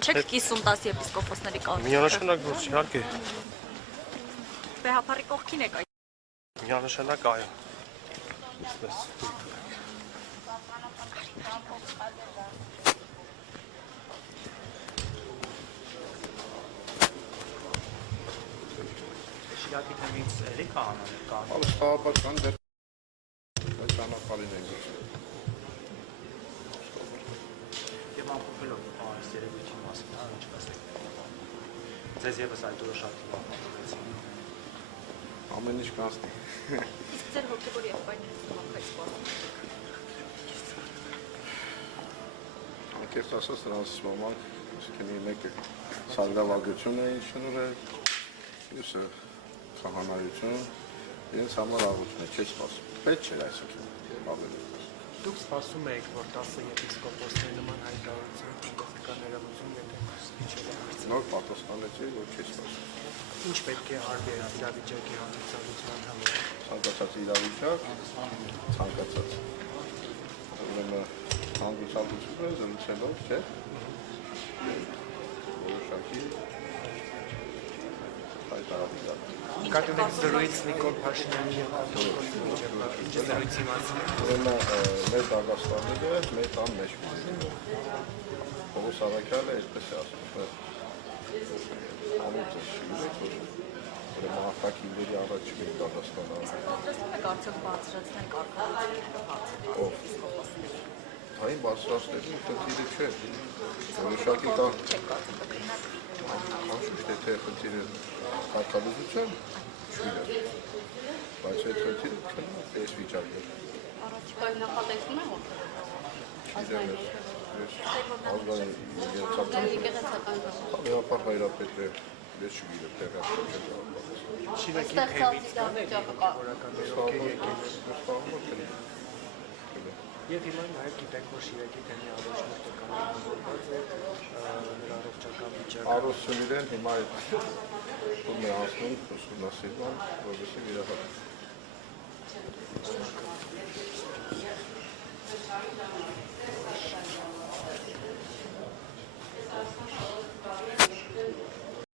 Չեք կիսում 10 եպիսկոպոսների կարգը։ Միանշանակ ոչ, իհարկե։ Բեհապարի կողքին եք այդ։ Միանշանակ այո։ Իսպես։ Շիրակի թեմից էլի կանոն կան։ Ալս խաղապատկան դեր այդ ճանապարհին են գուցե։ Եվ ամփոփելով այս երևույթի մասին, հա, ինչ կասեք։ Ձեզ եւս այդ օրը շատ լավացի։ Ամեն ինչ կանցնի։ Իսկ ձեր հոգեվոր եղբայրներից համակայց սպասում։ Անկեղծ ասած նրանց ոմանք, այսինքն մեկը սարդավագություն էին շնորհել, մյուսը խոհանարություն, իրենց համար աղոթում է, չէ սպասում։ Պետք չէր այսինքն ավելի։ Դուք սպասում եք, որ 10 եպիսկոպոսների նման հայտարարություն կան ներողություն, եթե իջել է հարցը։ Նոր պատասխանեցի, որ չի սպասում։ Ինչ պետք է արվի այս իրավիճակի հանդիսացության համար։ Ցանկացած իրավիճակ, ցանկացած։ Ուրեմն հանդիսացությունը զնցելով, չէ՞։ Որոշակի հայտարարություն։ Կատունիկ զրույց Նիկոլ Փաշինյանի եւ Կատոնիկոսի միջև զրույցի մասին։ Ուրեմն մեր Դաղաստանները մեր տան մեջ մտնում։ Պողոս Արաքյալը այդպես է ասում։ Ամենից շիրեք որ ուրեմն առաջ մի Դաղաստանը։ Պատրաստվում եք արդյոք բարձրացնել կարգավիճակը Ով։ Այն բարձրացնելու խնդիրը չէ։ Որոշակի կան։ Չեք կարծում կգնաք։ Անշուշտ եթե խնդիրը կարգավիճակության չունի։ Բայց այդ խնդիրը քնում է այս վիճակը։ Առաջիկայում նախատեսվում է որ ազգային եկեղեցական Հավերապար հայրապետը ես չգիտեմ տեղափոխել։ Շիրակի թեմից կան որական եկել։ Եվ հիմա նաև գիտենք, որ Շիրակի թեմի առաջնորդը կանոնավորված է նրա առողջական վիճակը։ Առողջությունն հիմա այդ ում է ասում ուսումնասիրման, որովհետեւ վիրահատություն։